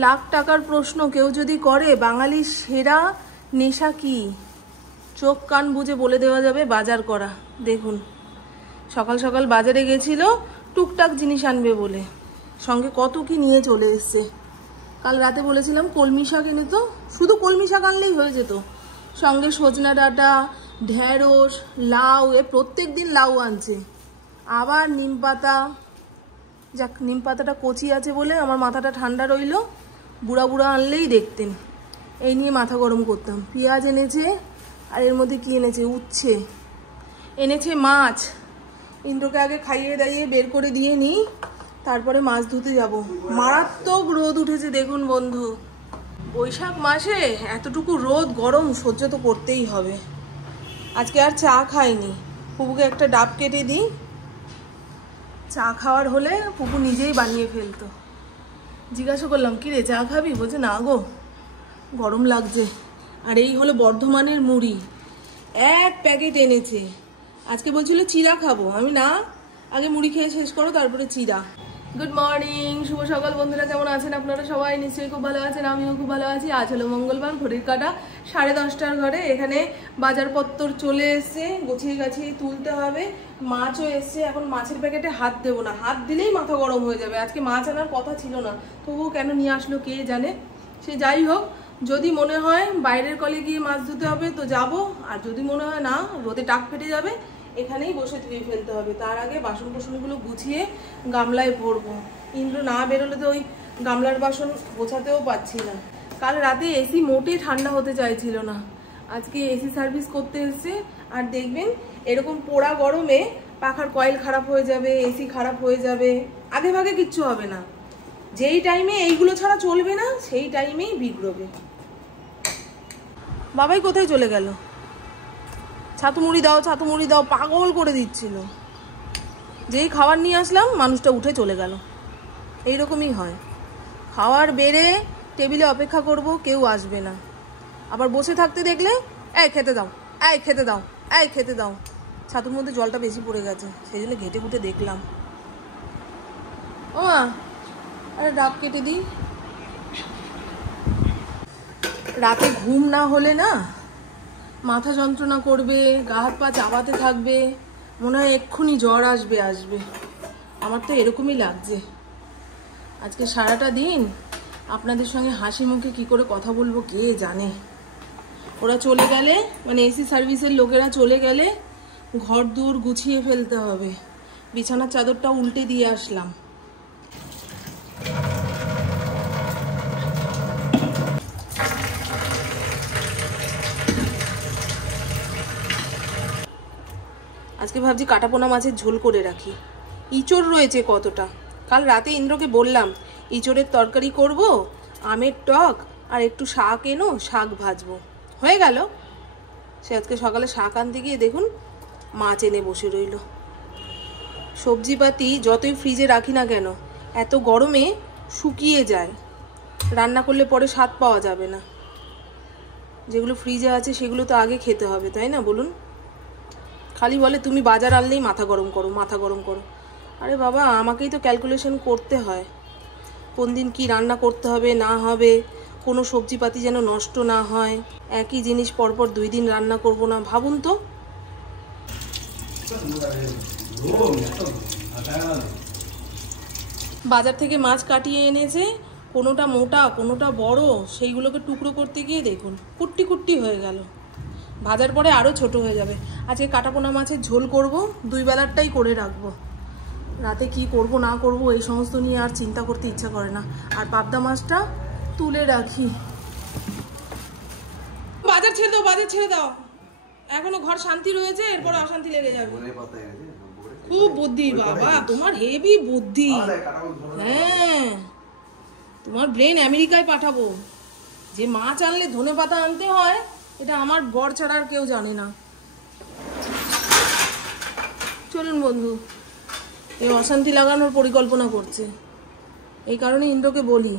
লাখ টাকার প্রশ্ন কেউ যদি করে বাঙালির সেরা নেশা কি, চোখ কান বুঝে বলে দেওয়া যাবে বাজার করা। দেখুন সকাল সকাল বাজারে গেছিল টুকটাক জিনিস আনবে বলে, সঙ্গে কত কি নিয়ে চলে এসছে। কাল রাতে বলেছিলাম কলমি শাক এনে, তো শুধু কলমি শাক আনলেই হয়ে যেত, সঙ্গে সজনা ডাঁটা, ঢেঁড়স, লাউ, প্রত্যেক দিন লাউ আনছে, আবার নিম পাতা। যাক নিম পাতাটা কচি আছে বলে আমার মাথাটা ঠান্ডা রইল, বুড়া বুড়া আনলেই দেখতেন। এই নিয়ে মাথা গরম করতাম। পেঁয়াজ এনেছে, আর এর মধ্যে কি এনেছে, উচ্ছে এনেছে, মাছ। ইন্দ্রকে আগে খাইয়ে দাইয়ে বের করে দিয়ে নিই, তারপরে মাছ ধুতে যাব। মারাত্মক রোদ উঠেছে দেখুন বন্ধু, বৈশাখ মাসে এতটুকু রোদ গরম সহ্য তো করতেই হবে। আজকে আর চা খাইনি, পুপুকে একটা ডাব কেটে দিই, চা খাওয়ার হলে পুপু নিজেই বানিয়ে ফেলতো। জিজ্ঞাসা করলাম কি রে চা খাবি, বলছে না গো গরম লাগছে। আর এই হলো বর্ধমানের মুড়ি, এক প্যাকেট এনেছে। আজকে বলছিল চিড়া খাবো, আমি না আগে মুড়ি খেয়ে শেষ করো তারপরে চিড়া। গুড মর্নিং, শুভ সকাল বন্ধুরা, কেমন আছেন আপনারা সবাই? নিশ্চয়ই খুব ভালো আছেন, আমিও খুব ভালো আছি। আজ হলো মঙ্গলবার, ঘড়ির কাঁটা 10:30টার ঘরে। এখানে বাজারপত্র চলে এসছে, গুছিয়ে গাছিয়ে তুলতে হবে। মাছও এসছে, এখন মাছের প্যাকেটে হাত দেবো না, হাত দিলেই মাথা গরম হয়ে যাবে। আজকে মাছ আনার কথা ছিল না, তবুও কেন নিয়ে আসলো কে জানে। সে যাই হোক, যদি মনে হয় বাইরের কলে গিয়ে মাছ ধুতে হবে তো যাব, আর যদি মনে হয় না রোদে টাক ফেটে যাবে এখানেই বসে ধুয়ে ফেলতে হবে। তার আগে বাসন কোসনগুলো গুছিয়ে গামলায় ভরবো। ইন্দ্র না বেরোলে তো ওই গামলার বাসন গোছাতেও পাচ্ছি না। কাল রাতে এসি মোটেই ঠান্ডা হতে চাইছিল না, আজকে এসি সার্ভিস করতে এসছে। আর দেখবেন এরকম পোড়া গরমে পাখার কয়েল খারাপ হয়ে যাবে, এসি খারাপ হয়ে যাবে, আগে ভাগে কিচ্ছু হবে না। যেই টাইমে এইগুলো ছাড়া চলবে না সেই টাইমেই বিগড়বে। বাবাই কোথায় চলে গেল? ছাতু মুড়ি দাও, ছাতু মুড়ি দাও, পাগল করে দিচ্ছিল। যেই খাবার নিয়ে আসলাম মানুষটা উঠে চলে গেল। এইরকমই হয়, খাওয়ার বেড়ে টেবিলে অপেক্ষা করব, কেউ আসবে না। আবার বসে থাকতে দেখলে এই খেতে দাও, এই খেতে দাও, এই খেতে দাও। ছাতুর মধ্যে জলটা বেশি পড়ে গেছে, সেই জন্য ঘেটে ঘুটে দেখলাম। ও মা, আরে ডাব কেটে দিই। রাতে ঘুম না হলে না মাথা যন্ত্রণা করবে, গা হাত পা চাবাতে থাকবে, মনে হয় এক্ষুনি জ্বর আসবে। আমার তো এরকমই লাগছে। আজকে সারাটা দিন আপনাদের সঙ্গে হাসি মুখে কি করে কথা বলবো কে জানে। ওরা চলে গেলে, মানে এসি সার্ভিসের লোকেরা চলে গেলে ঘর দূর গুছিয়ে ফেলতে হবে। বিছানার চাদরটা উল্টে দিয়ে আসলাম। আজকে ভাবছি কাটাপোনা মাছের ঝোল করে রাখি। ইঁচড় রয়েছে কতটা, কাল রাতে ইন্দ্রকে বললাম ইঁচড়ের তরকারি করব, আমের টক আর একটু শাক এনো, শাক ভাজবো। হয়ে গেল। সে আজকে সকালে শাক আনতে গিয়ে দেখুন মাছ এনে বসে রইল। সবজিপাতি যতই ফ্রিজে রাখি না কেন এত গরমে শুকিয়ে যায়, রান্না করলে পরে স্বাদ পাওয়া যাবে না। যেগুলো ফ্রিজে আছে সেগুলো তো আগে খেতে হবে, তাই না বলুন? খালি বলে তুমি বাজার আনলেই মাথা গরম করো, মাথা গরম করো। আরে বাবা, আমাকেই তো ক্যালকুলেশন করতে হয়, কোন দিন কি রান্না করতে হবে না হবে, কোনো সবজিপাতি যেন নষ্ট না হয়। একই জিনিস পরপর 2 দিন রান্না করব না, ভাবুন তো। বাজার থেকে মাছ কাটিয়ে এনেছে, কোনোটা মোটা কোনোটা বড়, সেইগুলোকে টুকরো করতে গিয়ে দেখুন কুট্টি কুট্টি হয়ে গেল। ভাজার পরে আরও ছোট হয়ে যাবে। আজকে কাটাপোনা মাছের ঝোল করব, 2 বেলারটাই করে রাখবো। রাতে কি করব না করব এই সমস্ত নিয়ে আর চিন্তা করতে ইচ্ছা করে না। আর পাবদা মাছটা তুলে রাখি। বাজার ছেড়ে দাও, বাজার ছেড়ে দাও, এখনো ঘর শান্তি রয়েছে, এরপর অশান্তি লেগে যাবে। খুব বুদ্ধি বাবা তোমার, হেভি বুদ্ধি। হ্যাঁ, তোমার ব্রেন আমেরিকায় পাঠাবো। যে মাছ আনলে ধনেপাতা আনতে হয় এটা আমার বর ছাড়া আর কেউ জানে না। চলুন বন্ধু, এই অশান্তি লাগানোর পরিকল্পনা করছে। এই কারণে ইন্দ্রকে বলি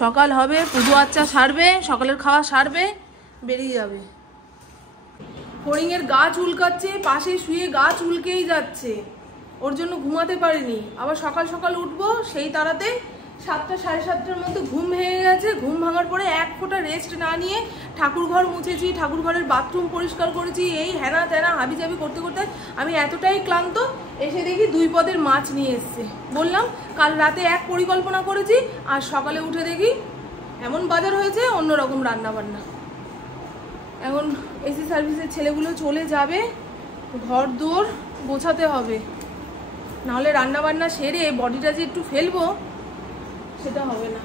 সকাল হবে, পুজো আচ্চা সারবে, সকালের খাওয়া সারবে, বেরিয়ে যাবে। ফড়িংয়ের গা চুলকাচ্ছে, পাশে শুয়ে গা চুলকেই যাচ্ছে, ওর জন্য ঘুমাতে পারিনি। আবার সকাল সকাল উঠবো, সেই তাড়াতে 7টা 7:30টার মধ্যে ঘুম ভেঙে গেছে। ঘুম ভাঙার পরে এক ফোঁটা রেস্ট না নিয়ে ঠাকুর ঘর মুছেছি, ঠাকুর ঘরের বাথরুম পরিষ্কার করেছি, এই হ্যানা ত্যানা হাবিজাবি করতে করতে আমি এতটাই ক্লান্ত। এসে দেখি 2 পদের মাছ নিয়ে এসছে। বললাম কাল রাতে এক পরিকল্পনা করেছি, আর সকালে উঠে দেখি এমন বাজার হয়েছে, অন্যরকম রান্না বান্না। এখন এসি সার্ভিসের ছেলেগুলো চলে যাবে, ঘর দোর গোছাতে হবে, নাহলে রান্নাবান্না সেরে বডিটা যে একটু ফেলবো সেটা হবে না।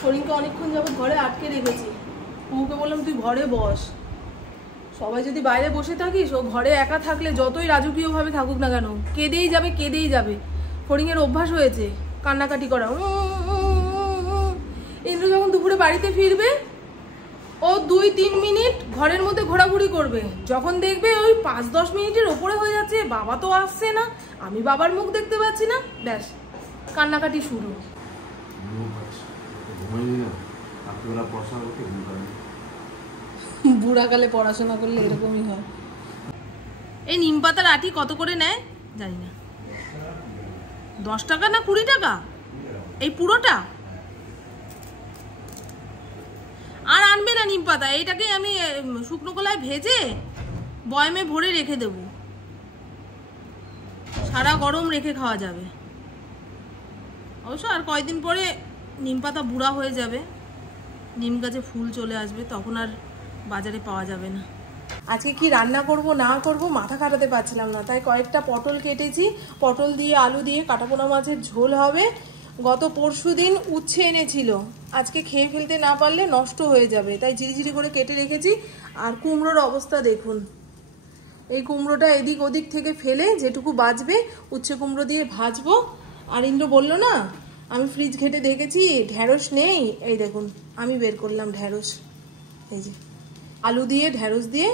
ফরিনকে অনেকক্ষণ যাবত ঘরে আটকে রেখেছি। কুকুকে বললাম তুই ঘরে বস, সবাই যদি বাইরে বসে থাকিস, ও ঘরে একা থাকলে যতই রাজকীয়ভাবে থাকুক না কেন কেঁদেই যাবে কেঁদেই যাবে। ফরিনের অভ্যাস হয়েছে কান্নাকাটি করা। ইন্দ্র যখন দুপুরে বাড়িতে ফিরবে ও 2-3 মিনিট ঘরের মধ্যে ঘোরাঘুরি করবে, যখন দেখবে ওই 5-10 মিনিটের ওপরে হয়ে যাচ্ছে, বাবা তো আসছে না, আমি বাবার মুখ দেখতে পাচ্ছি না, ব্যাস কান্নাকাটি শুরু। বুড়াকালে পড়াশোনা করলে এরকমই হয়। এই নিম পাতার আটি কত করে নেয় জানি না, 10 টাকা না 20 টাকা এই পুরোটা? আর আনবে না নিম পাতা, এইটাকে আমি শুকনো কলায় ভেজে বয়ামে ভরে রেখে দেব, সারা গরম রেখে খাওয়া যাবে। অবশ্য আর কয়েকদিন পরে নিম পাতা বুড়া হয়ে যাবে, নিম গাছে ফুল চলে আসবে, তখন আর বাজারে পাওয়া যাবে না। আজকে কি রান্না করব না করব মাথা খাটাতে পারছিলাম না, তাই কয়েকটা পটল কেটেছি, পটল দিয়ে আলু দিয়ে কাটাপোনা মাছের ঝোল হবে। গত পরশুদিন উচ্ছে এনেছিল, আজকে খেয়ে ফেলতে না পারলে নষ্ট হয়ে যাবে, তাই ঝিরিঝিরি করে কেটে রেখেছি। আর কুমড়োর অবস্থা দেখুন, এই কুমড়োটা এদিক ওদিক থেকে ফেলে যেটুকু বাঁচবে উচ্ছে কুমড়ো দিয়ে ভাজবো। আর ইন্দ্র বললো না, আমি ফ্রিজ ঘেটে দেখেছি ঢ্যাঁড়স নেই, এই দেখুন আমি বের করলাম ঢ্যাঁড়স, এই যে আলু দিয়ে ঢ্যাঁড়স দিয়ে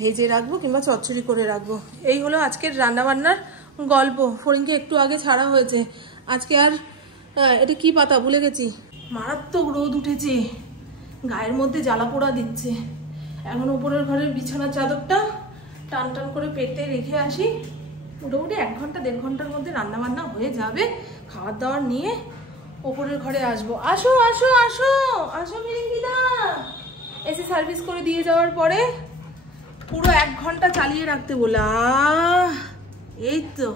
ভেজে রাখবো কিংবা চচ্চড়ি করে রাখবো। এই হলো আজকের রান্নাবান্নার গল্প। ফরিনকে একটু আগে ছাড়া হয়েছে। আজকে আর এটা কি পাতা ভুলে গেছি, মারাত্মক রোদ উঠেছে, গায়ের মধ্যে জ্বালা পোড়া দিচ্ছে। এখন উপরের ঘরের বিছানার চাদরটা টান টান করে পেতে রেখে আসি, মোটামুটি 1-1.5 ঘন্টার মধ্যে রান্না বান্না হয়ে যাবে। খাবার দাবার নিয়ে ওপরের ঘরে আসবো। আসো আসো আসো আসো মিরিঙ্গিদা। এসে সার্ভিস করে দিয়ে যাওয়ার পরে পুরো 1 ঘন্টা চালিয়ে রাখতে বলা। এই তো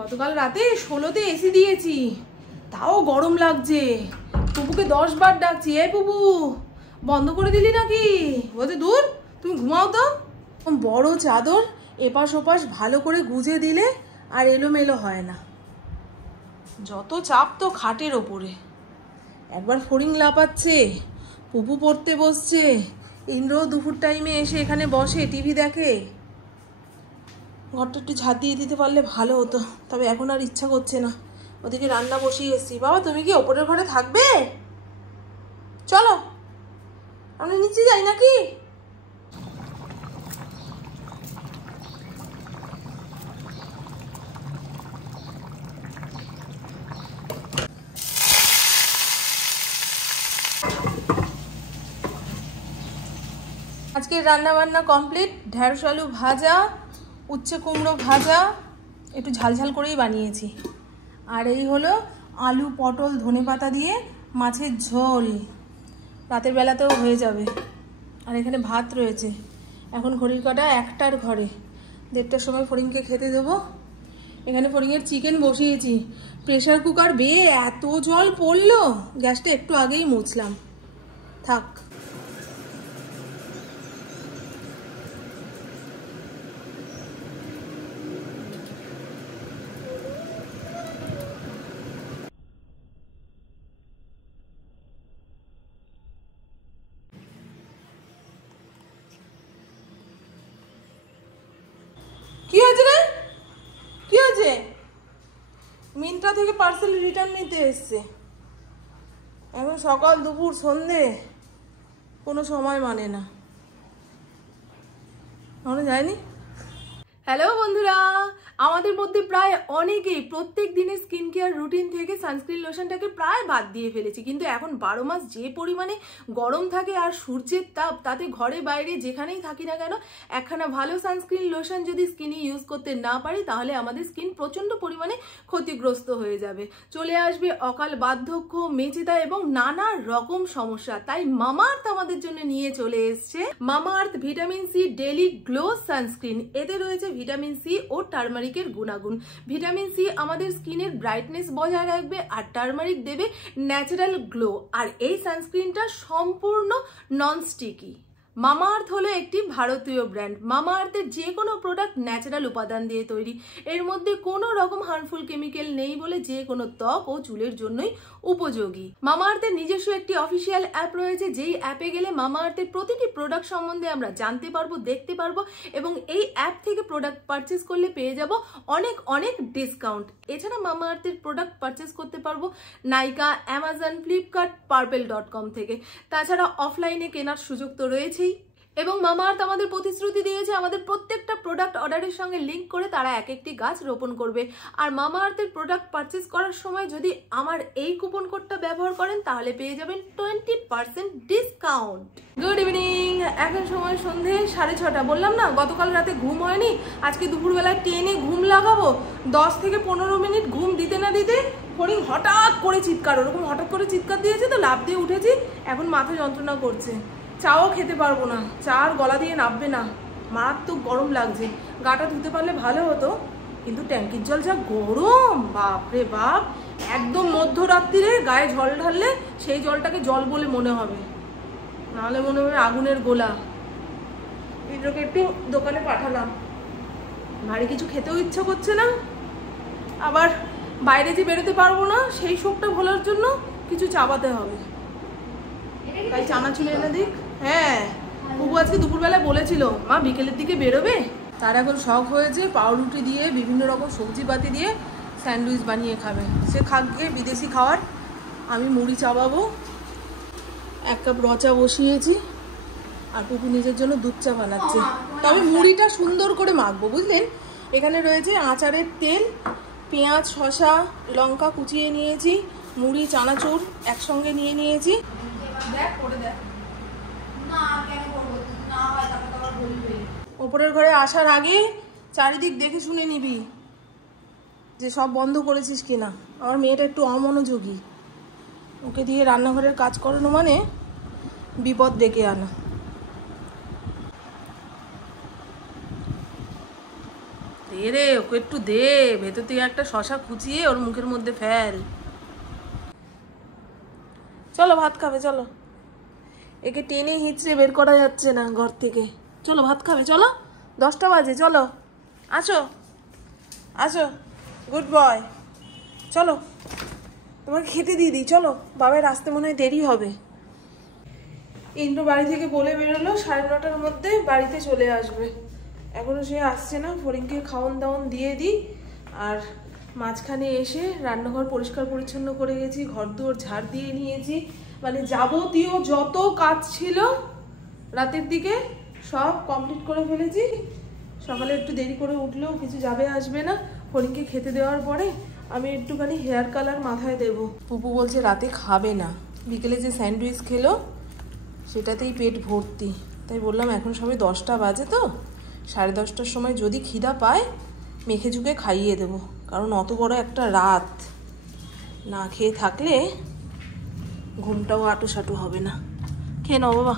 গতকাল রাতে 16তে এসি দিয়েছি, তাও গরম লাগছে। পুপুকে 10 বার ডাকছি, এই পুপু বন্ধ করে দিলি নাকি? বলছে দূর তুমি ঘুমাও তো। বড় চাদর এপাশ ওপাশ ভালো করে গুজে দিলে আর এলোমেলো হয় না, যত চাপ তো খাটের ওপরে। একবার ফড়িং লাপাচ্ছে, পুপু পড়তে বসছে, ইন্দ্র দুপুর টাইমে এসে এখানে বসে টিভি দেখে। ঘরটা একটু ঝাঁট দিয়ে দিতে পারলে ভালো হতো, তবে এখন আর ইচ্ছা করছে না। ওদিকে রান্না বসিয়ে এসছি। বাবা তুমি কি ওপরের ঘরে থাকবে? চলো আমরা নিচে যাই নাকি? আজকের রান্না বান্না কমপ্লিট। ঢ্যাঁড়স আলু ভাজা, উচ্ছে কুমড়ো ভাজা, একটু ঝালঝাল করেই বানিয়েছি। আর এই হলো আলু পটল ধনেপাতা দিয়ে মাছের ঝোল, রাতের বেলাতেও হয়ে যাবে। আর এখানে ভাত রয়েছে। এখন ঘড়ির কাঁটা 1টার ঘরে, 1:30টার সময় ফড়িংকে খেতে দেবো। এখানে ফড়িংয়ের চিকেন বসিয়েছি। প্রেশার কুকার বেয়ে এত জল পড়লো, গ্যাসটা একটু আগেই মুছলাম। থাক। কি হয়েছে রে? কি হয়েছে? মিন্ত্রা থেকে পার্সেল রিটার্ন নিতে এসছে। এখন সকাল দুপুর সন্ধে কোনো সময় মানে না, মনে যায়নি। হ্যালো বন্ধুরা, আমাদের মধ্যে প্রায় অনেকেই প্রত্যেক দিনের স্কিন কেয়ার রুটিন থেকে সানস্ক্রিন লোশনটাকে প্রায় বাদ দিয়ে ফেলেছি, কিন্তু এখন 12 মাস যে পরিমাণে গরম থাকে আর সূর্যের তাপ, তাতে ঘরে বাইরে যেখানেই থাকি না কেন একখানা ভালো সানস্ক্রিন লোশন যদি স্কিনে ইউজ করতে না পারি তাহলে আমাদের স্কিন প্রচন্ড পরিমাণে ক্ষতিগ্রস্ত হয়ে যাবে, চলে আসবে অকাল বার্ধক্য, মেচেদা এবং নানা রকম সমস্যা। তাই মামাআর্থ আমাদের জন্য নিয়ে চলে এসছে Mamaearth vitamin C daily glow sunscreen. এতে রয়েছে ভিটামিন সি ও টার্মারিকের গুণাগুণ। ভিটামিন সি আমাদের স্কিনের ব্রাইটনেস বজায় রাখবে আর টার্মারিক দেবে ন্যাচারাল গ্লো। আর এই সানস্ক্রিনটা সম্পূর্ণ নন স্টিকি। মামাআর্থ হলো একটি ভারতীয় ব্র্যান্ড। মামাআর্থের যে কোনো প্রোডাক্ট ন্যাচারাল উপাদান দিয়ে তৈরি, এর মধ্যে কোনো রকম হার্মফুল কেমিক্যাল নেই বলে যে কোনো ত্বক ও চুলের জন্যই উপযোগী। মামাআর্থের নিজস্ব একটি অফিসিয়াল অ্যাপ রয়েছে, যেই অ্যাপে গেলে মামাআর্থের প্রতিটি প্রোডাক্ট সম্বন্ধে আমরা জানতে পারবো, দেখতে পারবো এবং এই অ্যাপ থেকে প্রোডাক্ট পারচেস করলে পেয়ে যাব অনেক অনেক ডিসকাউন্ট। এছাড়া মামাআর্থের প্রোডাক্ট পারচেস করতে পারবো নাইকা, অ্যামাজন, ফ্লিপকার্ট, পার্পেল.com থেকে। তাছাড়া অফলাইনে কেনার সুযোগ তো রয়েছেই। এবং মামাআর্থ আমাদের প্রতিশ্রুতি দিয়েছে আমাদের প্রত্যেকটা প্রোডাক্ট অর্ডারের সঙ্গে লিংক করে তারা এক একটি গাছ রোপণ করবে। আর মামাআর্থের প্রোডাক্ট পারচেস করার সময় যদি আমার এই কুপন কোডটা ব্যবহার করেন তাহলে পেয়ে যাবেন 20% ডিসকাউন্ট। গুড ইভিনিং, এখন সময় সন্ধে 6:30। বললাম না গতকাল রাতে ঘুম হয়নি, আজকে দুপুরবেলায় টেনে ঘুম লাগাবো। 10 থেকে 15 মিনিট ঘুম দিতে না দিতে ফড়িং হঠাৎ করে চিৎকার, ওরকম হঠাৎ করে চিৎকার দিয়েছে তো লাফ দিয়ে উঠেছি, এখন মাথা যন্ত্রণা করছে। চাও খেতে পারবো না, চা আর গলা দিয়ে নামবে না, মারাত্মক গরম লাগছে। গাটা ধুতে পারলে ভালো হতো, কিন্তু ট্যাঙ্কির জল যা গরম, বাপরে বাপ। একদম মধ্যরাত্রিরে গায়ে জল ঢাললে সেই জলটাকে জল বলে মনে হবে, নাহলে মনে হবে আগুনের গোলা। ইন্দ্রকে একটু দোকানে পাঠালাম, ভারী কিছু খেতেও ইচ্ছা করছে না, আবার বাইরে যে বেরোতে পারবো না সেই শোকটা ভোলার জন্য কিছু চাবাতে হবে। তাই চানাচুর এনে দিক। হ্যাঁ, বুবু আজকে দুপুরবেলা বলেছিল মা বিকেলের দিকে বেরোবে, তার এখন শখ হয়েছে পাউরুটি দিয়ে বিভিন্ন রকম সবজিপাতি দিয়ে স্যান্ডউইচ বানিয়ে খাবে। সে খাবে বিদেশি খাবার, আমি মুড়ি চাবাবো, 1 কাপ রচা বসিয়েছি আর পুপু নিজের জন্য দুধ চা বানাচ্ছে। তবে মুড়িটা সুন্দর করে মাখবো, বুঝলেন। এখানে রয়েছে আচারের তেল, পেঁয়াজ, শসা, লঙ্কা কুচিয়ে নিয়েছি, মুড়ি, চানাচুর একসঙ্গে নিয়ে নিয়েছি। ওপরের ঘরে আসার আগে চারিদিক দেখে শুনে নিবি যে সব বন্ধ করেছিস কিনা। আমার মেয়েটা একটু অমনোযোগী, ওকে দিয়ে রান্নাঘরের কাজ করানো মানে বিপদ ডেকে আনা। দে রে, ওকে একটু দে, ভেতর থেকে একটা শশা কুচিয়ে ওর মুখের মধ্যে ফেল। চলো ভাত খাবে, চলো। একে টেনে হিঁচড়ে বের করা যাচ্ছে না ঘর থেকে। চলো ভাত খাবে, চলো, 10টা বাজে, চলো আসো আসো, গুড বয়। চলো তোমাকে খেতে দিয়ে দিই, চলো, বাবার আসতে মনে হয় দেরি হবে। ইন্দ্র বাড়ি থেকে বলে বেরোলো 9:30টার মধ্যে বাড়িতে চলে আসবে, এখনো সে আসছে না। ফড়িংকে খাওয়ান দাওয়ান দিয়ে দিই। আর মাঝখানে এসে রান্নাঘর পরিষ্কার পরিচ্ছন্ন করে গেছি, ঘর দুয়ার ঝাড় দিয়ে নিয়েছি, মানে যাবতীয় যত কাজ ছিল রাতের দিকে সব কমপ্লিট করে ফেলেছি। সকালে একটু দেরি করে উঠলেও কিছু যাবে আসবে না। ফড়িংকে খেতে দেওয়ার পরে আমি একটুখানি হেয়ার কালার মাথায় দেব। পুপু বলছে রাতে খাবে না, বিকেলে যে স্যান্ডউইচ খেলো সেটাতেই পেট ভর্তি। তাই বললাম এখন সবে 10টা বাজে, তো 10:30টার সময় যদি খিদা পায় মেখে ঝুঁকে খাইয়ে দেবো, কারণ অত বড় একটা রাত না খেয়ে থাকলে ঘুমটাও আটুসাটু হবে না। খেয়ে নাও বাবা।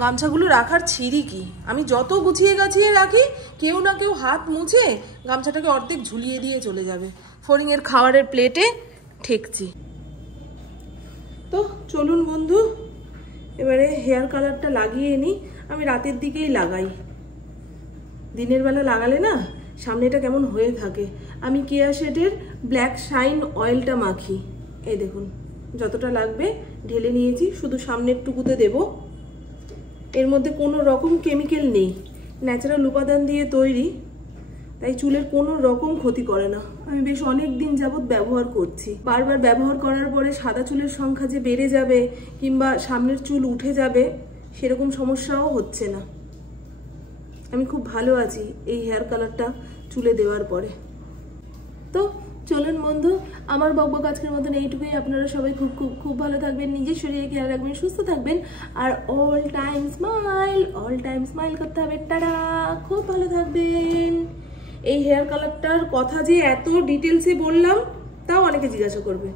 গামছাগুলো রাখার ছিঁড়ি কি, আমি যত গুছিয়ে গাছিয়ে রাখি কেউ না কেউ হাত মুছে গামছাটাকে অর্ধেক ঝুলিয়ে দিয়ে চলে যাবে। ফড়িংয়ের খাবারের প্লেটে ঠেকছি। তো চলুন বন্ধু, এবারে হেয়ার কালারটা লাগিয়ে নিই। আমি রাতের দিকেই লাগাই, দিনের বেলা লাগালে না সামনেটা কেমন হয়ে থাকে। আমি কেয়া শেডের ব্ল্যাক শাইন অয়েলটা মাখি, এই দেখুন যতটা লাগবে ঢেলে নিয়েছি, শুধু সামনের টুকুতে দেব। এর মধ্যে কোনো রকম কেমিক্যাল নেই, ন্যাচারাল উপাদান দিয়ে তৈরি, তাই চুলের কোনো রকম ক্ষতি করে না। আমি বেশ অনেক দিন যাবত ব্যবহার করছি। বারবার ব্যবহার করার পরে সাদা চুলের সংখ্যা যে বেড়ে যাবে কিংবা সামনের চুল উঠে যাবে সেরকম সমস্যাও হচ্ছে না। আমি খুব ভালো আছি এই হেয়ার কালারটা চুলে দেওয়ার পরে। তো চলুন বন্ধু, আমার বকবক আজকের মতন এইটুকুই। আপনারা সবাই খুব খুব খুব ভালো থাকবেন, নিজের শরীরে খেয়াল রাখবেন, সুস্থ থাকবেন, আর অল টাইম স্মাইল করতে হবে। টাটা, খুব ভালো থাকবেন। এই হেয়ার কালারটার কথা যে এত ডিটেলসে বললাম, তাও অনেকে জিজ্ঞাসা করবে,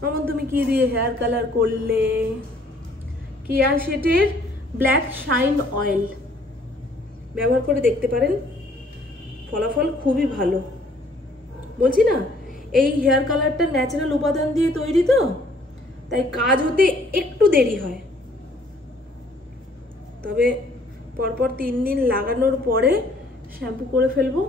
মামন তুমি কি দিয়ে হেয়ার কালার করলে? কেয়া শেটের ব্ল্যাক শাইন অয়েল ব্যবহার করে দেখতে পারেন, ফলাফল খুবই ভালো। বলছি না, এই হেয়ার কালারটা ন্যাচারাল উপাদান দিয়ে তৈরি, তো তাই কাজ হতে একটু দেরি হয়, তবে পরপর 3 দিন লাগানোর পরে শ্যাম্পু করে ফেলবো।